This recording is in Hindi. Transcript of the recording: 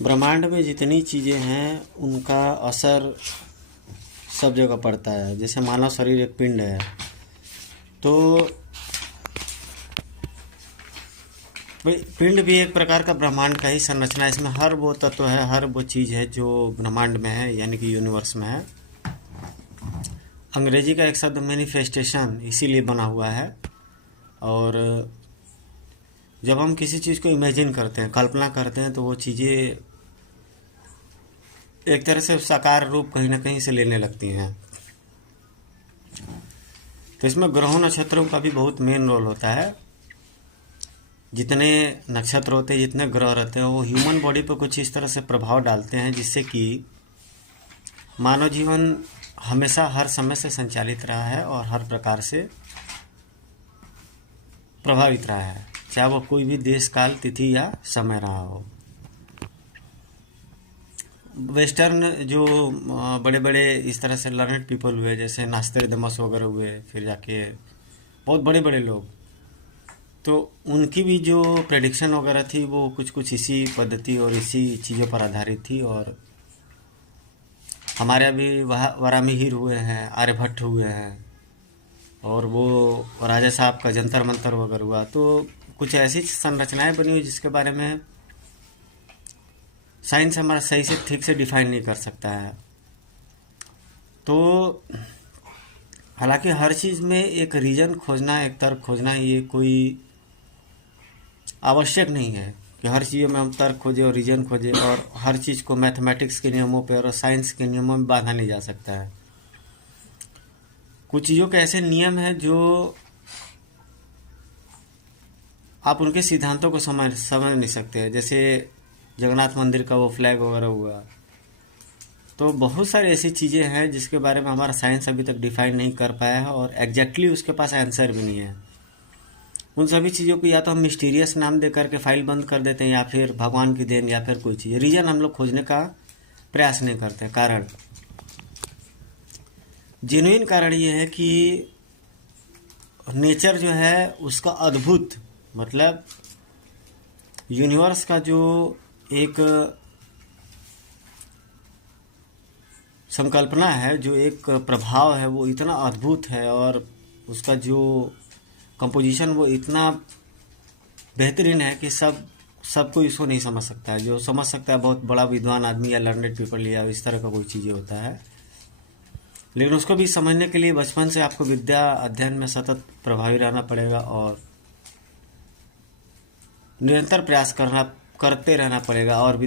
ब्रह्मांड में जितनी चीज़ें हैं उनका असर सब जगह पड़ता है। जैसे मानव शरीर एक पिंड है, तो पिंड भी एक प्रकार का ब्रह्मांड का ही संरचना है। इसमें हर वो तत्व है, हर वो चीज़ है जो ब्रह्मांड में है, यानी कि यूनिवर्स में है। अंग्रेजी का एक शब्द मैनिफेस्टेशन इसीलिए बना हुआ है। और जब हम किसी चीज़ को इमेजिन करते हैं, कल्पना करते हैं, तो वो चीज़ें एक तरह से साकार रूप कहीं ना कहीं से लेने लगती हैं। तो इसमें ग्रहों नक्षत्रों का भी बहुत मेन रोल होता है। जितने नक्षत्र होते हैं, जितने ग्रह रहते हैं, वो ह्यूमन बॉडी पर कुछ इस तरह से प्रभाव डालते हैं जिससे कि मानव जीवन हमेशा हर समय से संचालित रहा है और हर प्रकार से प्रभावित रहा है, चाहे वो कोई भी देश काल तिथि या समय रहा हो। वेस्टर्न जो बड़े बड़े इस तरह से लर्नेड पीपल हुए, जैसे नास्त्रोदामस वगैरह हुए, फिर जाके बहुत बड़े बड़े लोग, तो उनकी भी जो प्रेडिक्शन वगैरह थी वो कुछ कुछ इसी पद्धति और इसी चीज़ों पर आधारित थी। और हमारे अभी वह वरामिहिर हुए हैं, आर्यभट्ट हुए हैं, और वो राजा साहब का जंतर मंतर वगैरह हुआ। तो कुछ ऐसी संरचनाएं बनी हुई जिसके बारे में साइंस हमारा सही से ठीक से डिफाइन नहीं कर सकता है। तो हालांकि हर चीज़ में एक रीज़न खोजना, एक तर्क खोजना, ये कोई आवश्यक नहीं है कि हर चीज़ों में हम तर्क खोजें और रीज़न खोजें, और हर चीज़ को मैथमेटिक्स के नियमों पर और साइंस के नियमों में बांधा नहीं जा सकता है। कुछ चीज़ों के ऐसे नियम हैं जो आप उनके सिद्धांतों को समझ नहीं सकते। जैसे जगन्नाथ मंदिर का वो फ्लैग वगैरह हुआ, तो बहुत सारी ऐसी चीज़ें हैं जिसके बारे में हमारा साइंस अभी तक डिफाइन नहीं कर पाया है, और एग्जैक्टली उसके पास आंसर भी नहीं है। उन सभी चीज़ों को या तो हम मिस्टीरियस नाम दे करके फाइल बंद कर देते हैं, या फिर भगवान की देन, या फिर कोई चीज़ रीजन हम लोग खोजने का प्रयास नहीं करते। कारण, जेन्युइन कारण ये है कि नेचर जो है उसका अद्भुत, मतलब यूनिवर्स का जो एक संकल्पना है, जो एक प्रभाव है, वो इतना अद्भुत है, और उसका जो कंपोजिशन वो इतना बेहतरीन है कि सबको इसको नहीं समझ सकता है। जो समझ सकता है बहुत बड़ा विद्वान आदमी या लर्नेड पीपल या इस तरह का कोई चीज़ें होता है। लेकिन उसको भी समझने के लिए बचपन से आपको विद्या अध्ययन में सतत प्रभावी रहना पड़ेगा, और निरंतर प्रयास करते रहना पड़ेगा, और भी